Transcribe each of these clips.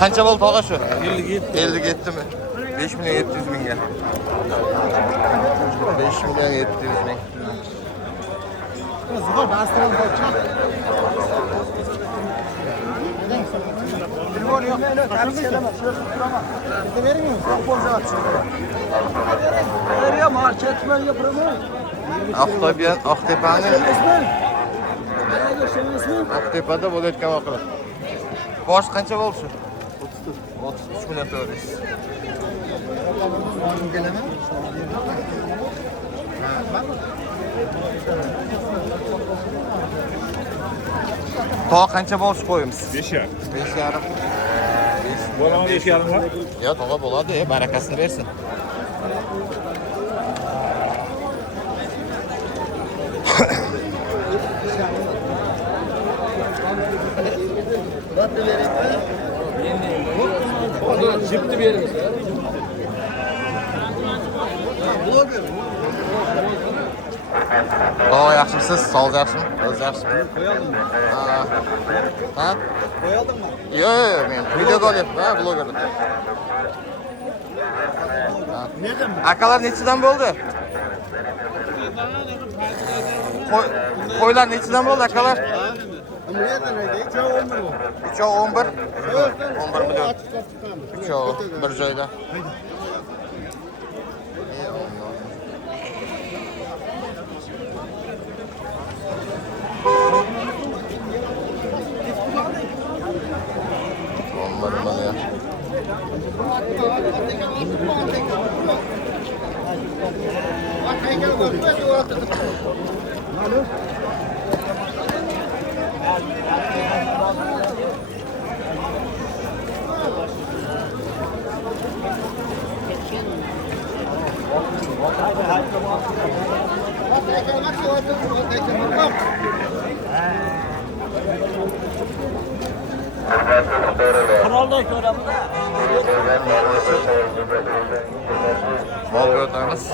Qancha bo'ldi tog'a shu? 57 mi? 5 milyon 700 mingga. 5 milyon 700 ming. Aqtepada bo'layotgan voqea. Bosh qancha bo'ldi shu? 33 milyon to'g'risi. Tog' qancha bo'lish qo'yimiz? 5,5. 5,5. Bo'laman 5,5 va? Yo, tog'a bo'ladi, barakasini bersin. Jipni beramiz. Tog'a yaxshimisiz? Sog' yaxshimi? O'z yaxshimi? Qo'yaldingmi? Ha? Qo'yaldingmi? Yo'q, men video qolyapman, bloger. Akalar nechidan bo'ldi? Qo'ylar nechidan bo'ldi akalar? 3 11. 11 milyon. 3 bir joyda. Bol ko'taramiz.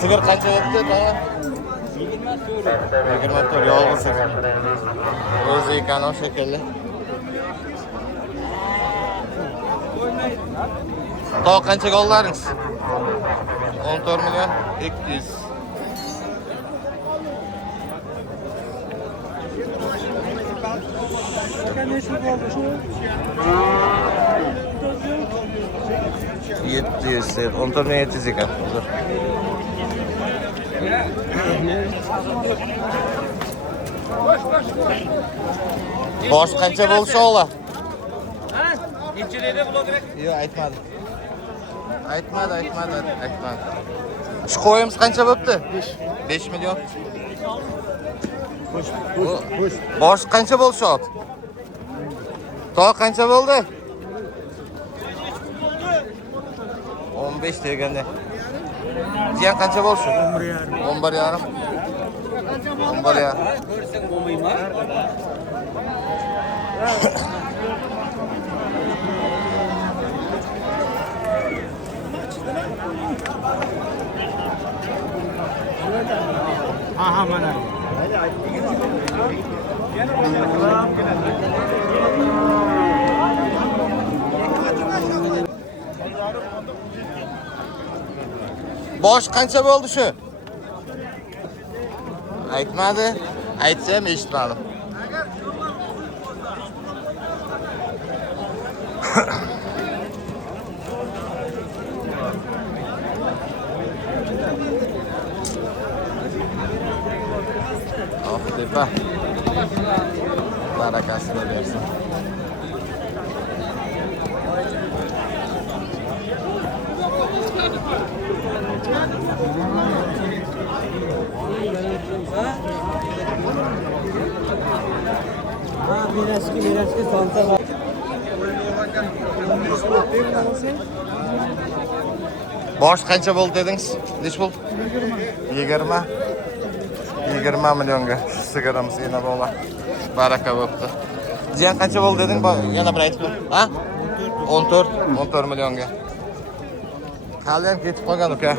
Sigir qancha debdi? 24 yolg'iz sigir. O'zi ekan o shekilli. Tog' qanchaga oldingiz? 14 milyon 200. Yettiz, 14 milyon 700 ekan. Bosh qancha bo'lsa ola? Necha dedi bloger? Yo'q, aytmadi. Aytmadi. Shu qo'yimiz qancha bo'pti? 5 milyon. Bosh qancha bo'ldi shot? Tog' qancha bo'ldi? 15 deganda. Jiyan qancha bo'ldi shu? 11,5. 11,5. Ko'rsang bo'lmaymi? Aha, mana. Bosh qancha bo'ldi shu? Aytmadi. Aytsa ham eshitmadim. Tepa. Barakasini bersin. Mirashki solsa. Bosh qancha bo'ldi dedingiz? Nech bo'ldi? 20. 20 milyonga şu sigaramız yine bola. Baraka bo'pti. Jiyan qancha bo'ldi deding? Yana bir aytib ber. Ha? 14 milyonga. Hali ham ketib qolgan uka.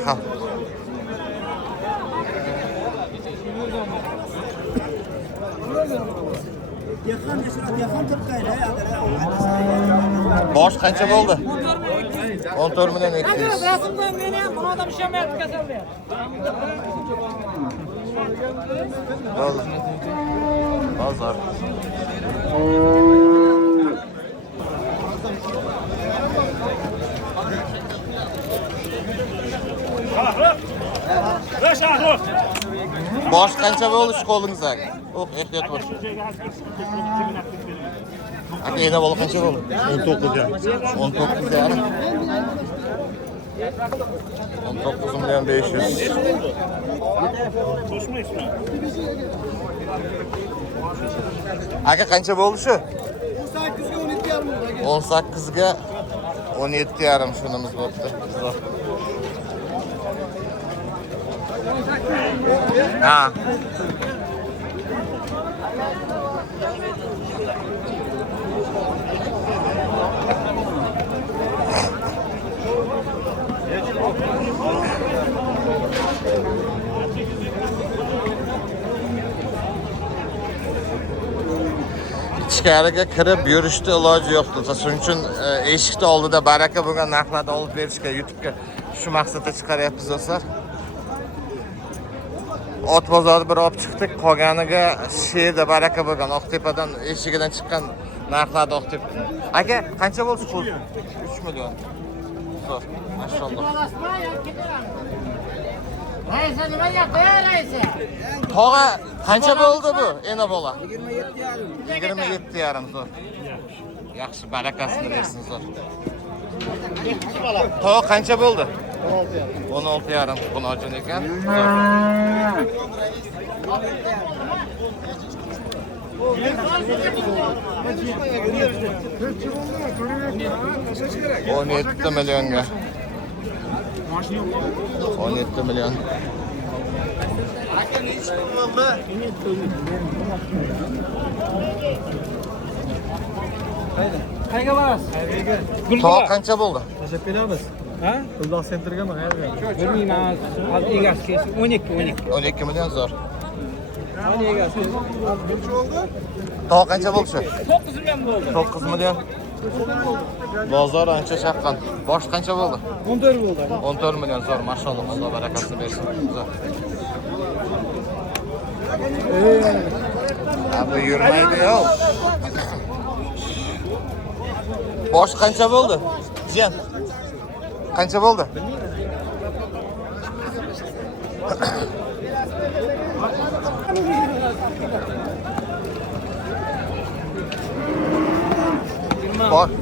Bosh qancha bo'ldi? 14 milyon 200. Rasmdan meni ham bu odam ishlamayapti kasalda. Bozor. Bosh qancha bo'ldi shu qo'lingizga? Ehtiyot bo'l. Aka yana bola qancha bo'ldi? 19 ya. 19 ya. 19 milyon 500. Aka qancha bo'ldi shu? 18 ga 17 yarim shunimiz bo'pti. Ha. İchkariga kirib yurishni iloji yo'q bo'lsa, shuning uchun eshikni oldida baraka bo'lgan narxlarni olib berishga YouTube'ga shu maqsadda chiqaryapmiz do'stlar. Ot bozorda bir olib chiqdik, qolganiga sherda baraka bo'lgan Oqtepadan eshigidan chiqqan narxlarni olib deb. Aka, qancha bo'ldi pul? 3 million. Zo'r, maşallah. Raisa nima yapti, Raisa? Tog'a qancha bo'ldi bu? Ena bola. 27,5. 27 yarim zo'r. Yaxshi, barakasini bersin zo'r. Tog'a qancha bo'ldi? 16 yarim. Buni ochun ekan. On 17 milyonga. 17 milyon. Qayga borasiz? Tog'a qancha bo'ldi? Tashab kelamiz. Ha? Quldoq sentrgami? Bilmayman. Hozir egasi 12. 12 milyon zo'r. Qani egasi? Tog'a qancha bo'ldi shu? 9 million bo'ldi. 9 milyon. Bozor ancha chaqqan. Bosh qancha bo'ldi? 14 bo'ldi. 14 milyon zo'r, maşallah. Alloh barakasini bersin. Zo'r. Abi yurmaydi yo. Bosh qancha bo'ldi? Jiyan. Qancha bo'ldi?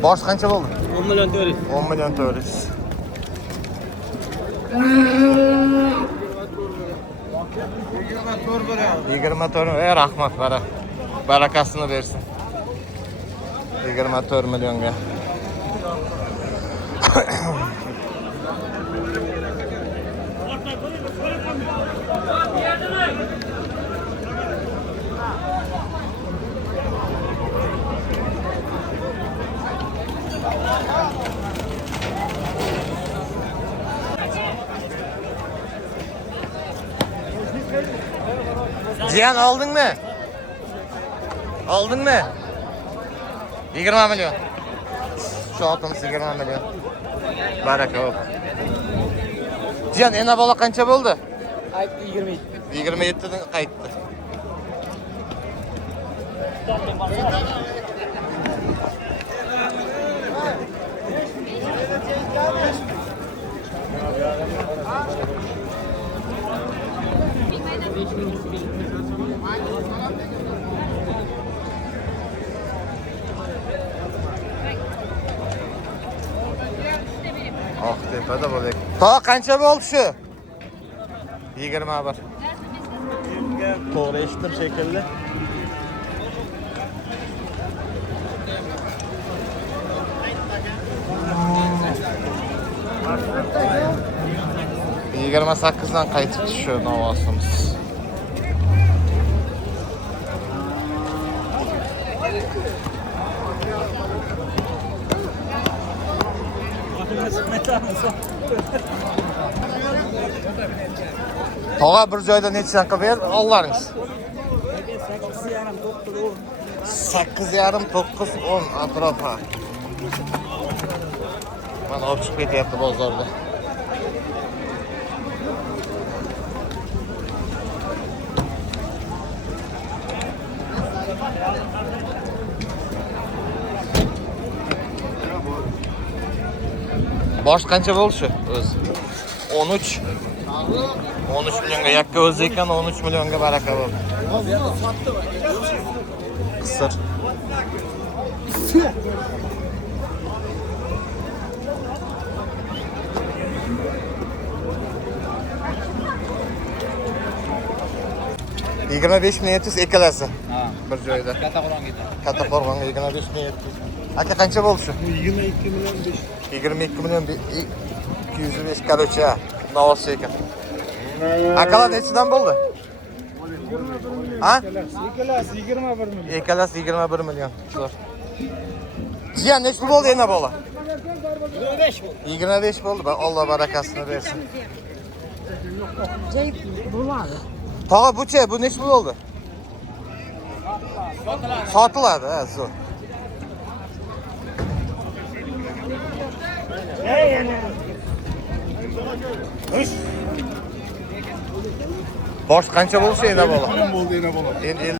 Bosh qancha bo'ldi? 10 million 400. 10 milyon 400. Yigirma to'rt. Rahmat, barakasini bersin. 24 milyonga. Cihan aldın mı? Aldın mı? 20 milyon. Şu altımız 20 milyon. Baraka ol. Cihan ena bola qancha bo'ldi? 27. 27'den qaytdi. Oqtepada bo'lak. Tog'a qancha bo'ldi shu? 21. To'g'ri eshitdim shekilli. dan qaytib tushishi ovozimiz. Tog'a bir joyda nechadan qilib ber, Allohingiz. 8,5 9 10 atrofi. Mana olib chiqib ketyapti bozorda. Bosh qancha bo'ldi shu o'zi? 13. 13 millionga yakka o'zi ekan, 13 millionga baraka bo'ldi. Qisir. Yigirma 5,700 ikkalasi. Bir joyda. Kattaqo'rg'onga 25,700. Aka qancha bo'ldi shu? 22 million 5. 22 million 205 короче. Novos ekan. Akalar nechidan bo'ldi? Ha? Ikkalasi 21 million. Ikkalasi 21 million. Zo'r. Jiyan nechta bo'ldi yana bola? 25 bo'ldi. 25 bo'ldi. Alloh barakasini bersin. Bo'ladi. Tog'a bu-chi, bu nechta bo'ldi? Sotiladi, ha, zo'r. Bosh qancha bo'lishi yana bola? Bo'ldi yana bola. Endi